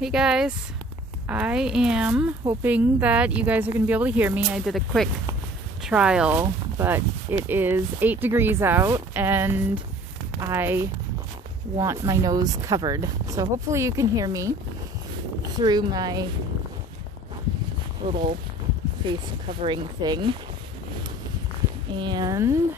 Hey guys, I am hoping that you guys are going to be able to hear me. I did a quick trial, but it is 8 degrees out and I want my nose covered. So hopefully you can hear me through my little face covering thing. And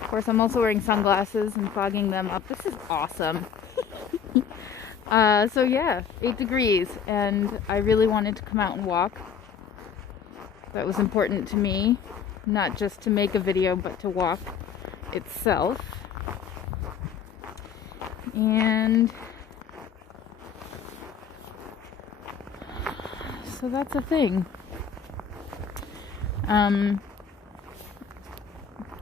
of course, I'm also wearing sunglasses and fogging them up. This is awesome. So yeah, 8 degrees, and I really wanted to come out and walk. That was important to me, not just to make a video, but to walk itself. And so that's a thing.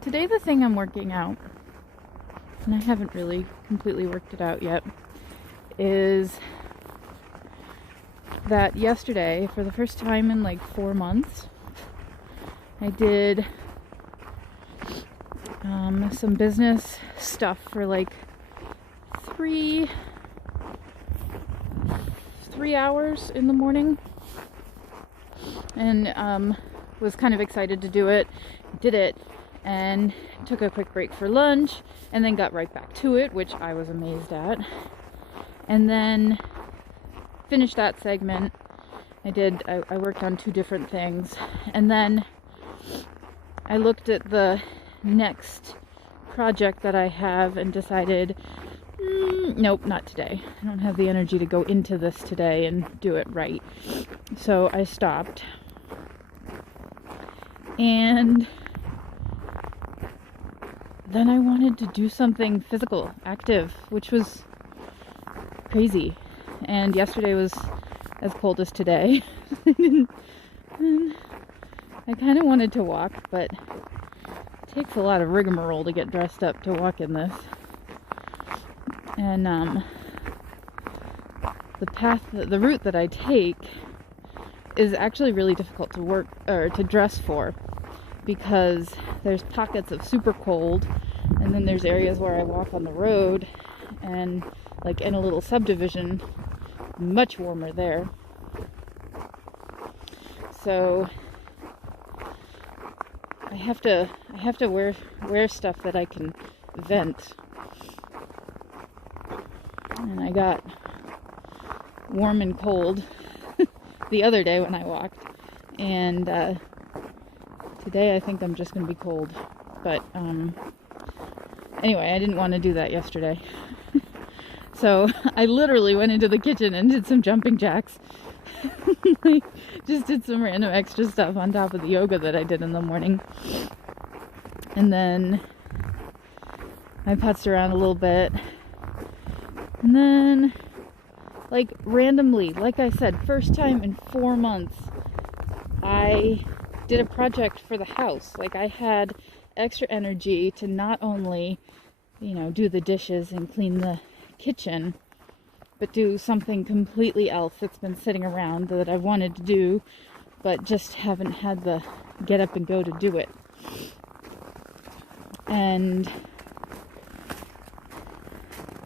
Today the thing I'm working out, and I haven't really completely worked it out yet, is that yesterday, for the first time in like 4 months, I did some business stuff for like three hours in the morning, and was kind of excited to do it. Did it and took a quick break for lunch and then got right back to it, which I was amazed at. And then finished that segment. I worked on 2 different things, and then I looked at the next project that I have and decided, nope, not today. I don't have the energy to go into this today and do it right. So I stopped. And then I wanted to do something physical, active, which was crazy. And yesterday was as cold as today. And I kind of wanted to walk, but it takes a lot of rigmarole to get dressed up to walk in this. And the route that I take is actually really difficult to work or to dress for, because there's pockets of super cold, and then there's areas where I walk on the road, and like in a little subdivision, much warmer there. So I have to wear stuff that I can vent. And I got warm and cold the other day when I walked, and today I think I'm just going to be cold. But anyway, I didn't want to do that yesterday. So I literally went into the kitchen and did some jumping jacks. Like, just did some random extra stuff on top of the yoga that I did in the morning. And then I putzed around a little bit. And then, like, randomly, like I said, first time in 4 months, I did a project for the house. Like, I had extra energy to not only, do the dishes and clean the kitchen, but do something completely else that's been sitting around that I've wanted to do, but just haven't had the get up and go to do it. And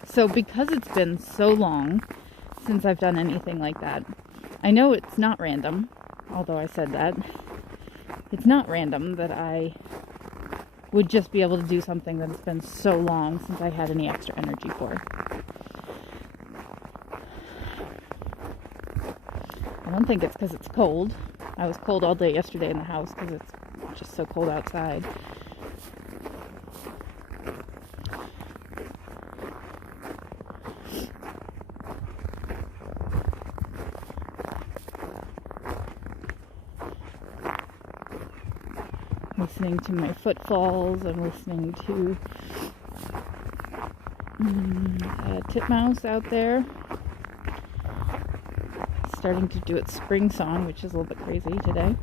so because it's been so long since I've done anything like that, I know it's not random, although I said that. It's not random that I would just be able to do something that has been so long since I had any extra energy for. I don't think it's because it's cold. I was cold all day yesterday in the house because it's just so cold outside. Listening to my footfalls. I'm listening to a titmouse out there starting to do its spring song, which is a little bit crazy today.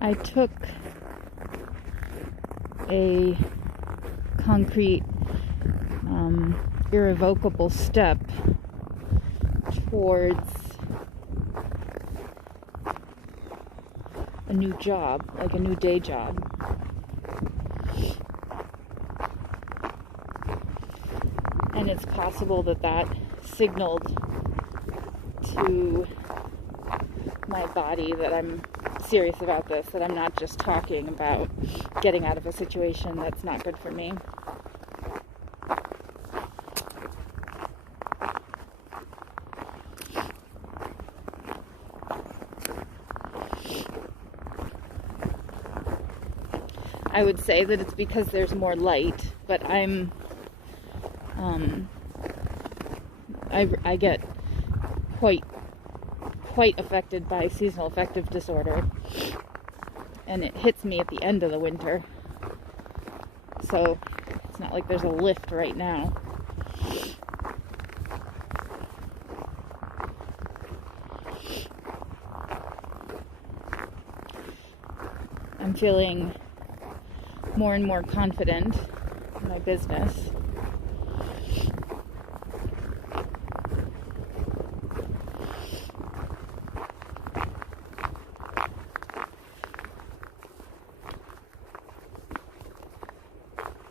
I took a concrete, irrevocable step towards a new job, like a new day job. And it's possible that that signaled to my body that I'm serious about this, that I'm not just talking about getting out of a situation that's not good for me. I would say that it's because there's more light, but I get quite affected by seasonal affective disorder, and it hits me at the end of the winter, so it's not like there's a lift right now. I'm feeling more and more confident in my business.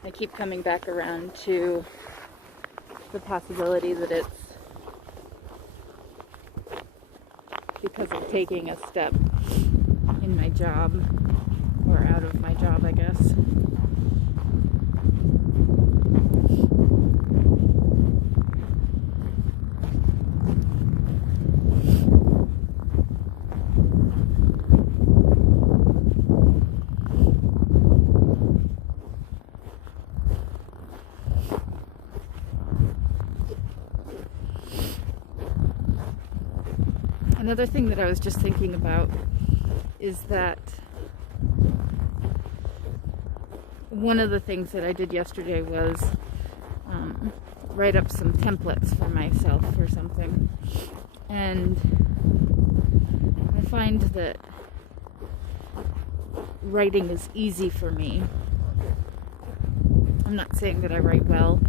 I keep coming back around to the possibility that it's because of taking a step in my job, or out of my job, I guess. Another thing that I was just thinking about is that one of the things that I did yesterday was write up some templates for myself or something. And I find that writing is easy for me. I'm not saying that I write well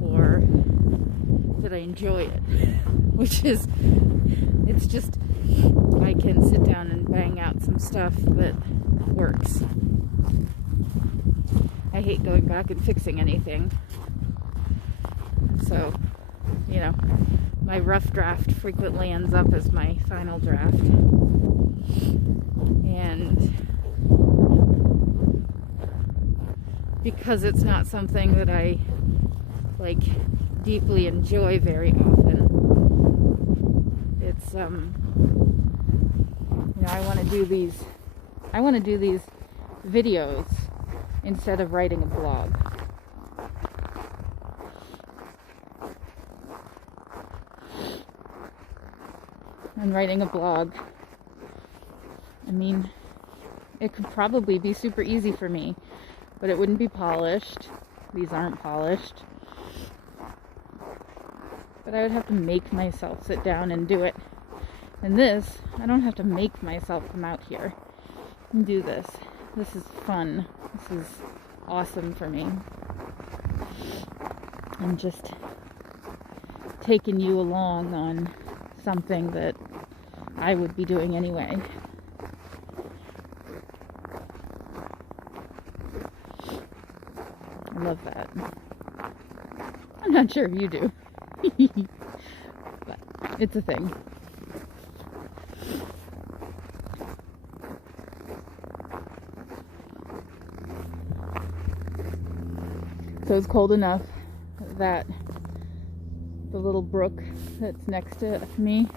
or that I enjoy it, which is, it's just, I can sit down and bang out some stuff that works. I hate going back and fixing anything. So, you know, my rough draft frequently ends up as my final draft. And because it's not something that I, like, deeply enjoy very often, it's, you know, I want to do these videos instead of writing a blog. And writing a blog, I mean, it could probably be super easy for me, but it wouldn't be polished. These aren't polished. But I would have to make myself sit down and do it. And this, I don't have to make myself come out here and do this. This is fun. This is awesome for me. I'm just taking you along on something that I would be doing anyway. I love that. I'm not sure if you do. But it's a thing. So it's cold enough that the little brook that's next to me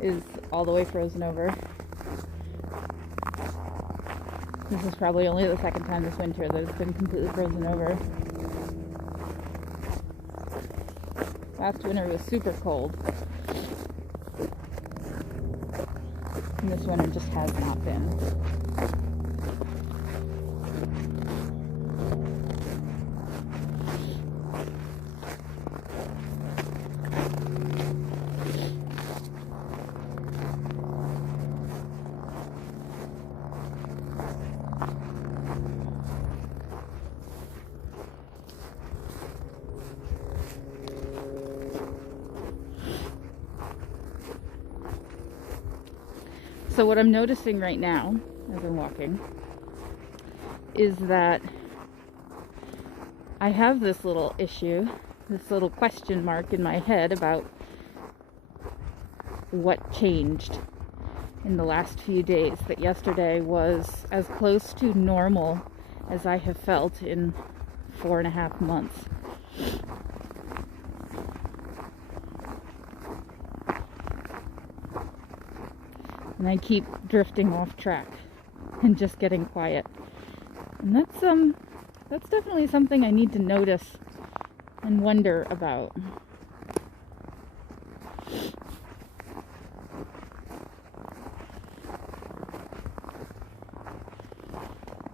is all the way frozen over. This is probably only the second time this winter that it's been completely frozen over. Last winter was super cold. And this winter just has not been. So what I'm noticing right now as I'm walking is that I have this little issue, this little question mark in my head about what changed in the last few days. That yesterday was as close to normal as I have felt in 4.5 months. And I keep drifting off track and just getting quiet. And that's definitely something I need to notice and wonder about.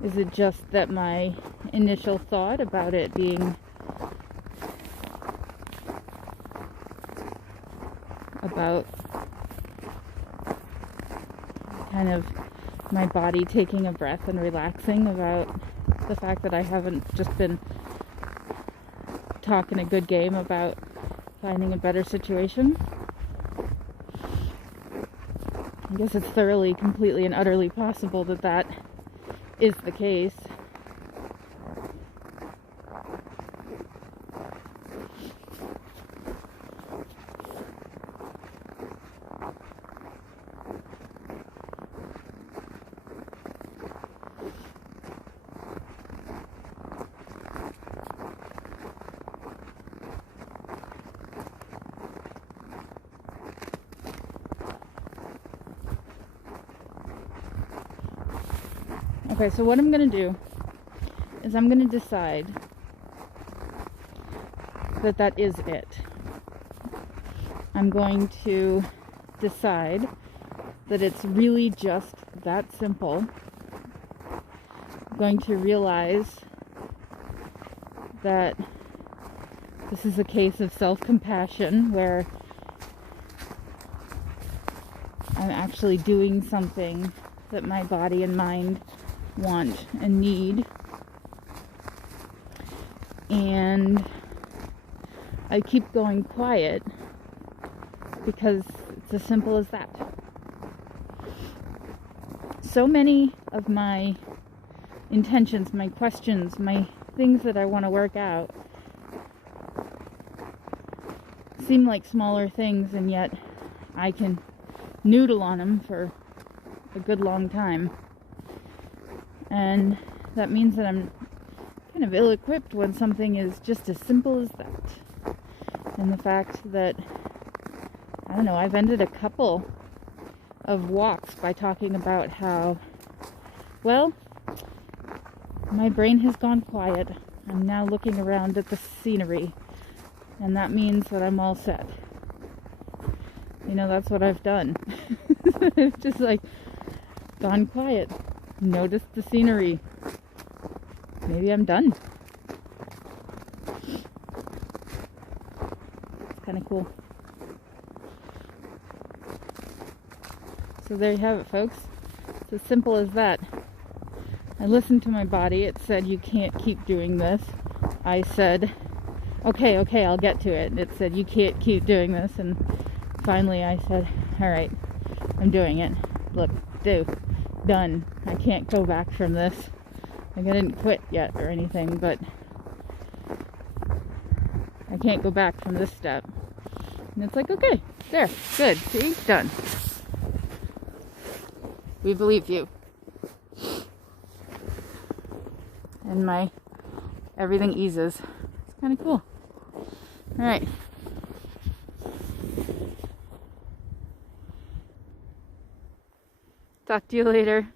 Is it just that my initial thought about it being about kind of my body taking a breath and relaxing, about the fact that I haven't just been talking a good game about finding a better situation? I guess it's thoroughly, completely, and utterly possible that that is the case. Okay, so what I'm going to do is I'm going to decide that that is it. I'm going to decide that it's really just that simple. I'm going to realize that this is a case of self-compassion where I'm actually doing something that my body and mind want and need, and I keep going quiet because it's as simple as that. So many of my intentions, my questions, my things that I want to work out seem like smaller things, and yet I can noodle on them for a good long time. And that means that I'm kind of ill-equipped when something is just as simple as that. And the fact that, I don't know, I've ended a couple of walks by talking about how, well, my brain has gone quiet. I'm now looking around at the scenery, and that means that I'm all set. You know, that's what I've done. Just like gone quiet. Notice the scenery. Maybe I'm done. It's kind of cool. So there you have it, folks. It's as simple as that. I listened to my body. It said, you can't keep doing this. I said, okay, I'll get to it. It said, you can't keep doing this. And finally I said, all right, I'm doing it. Look, done. I can't go back from this. Like, I didn't quit yet or anything, but I can't go back from this step. And it's like, okay, there, good, see, done. We believe you. And everything eases. It's kind of cool. Alright. Talk to you later.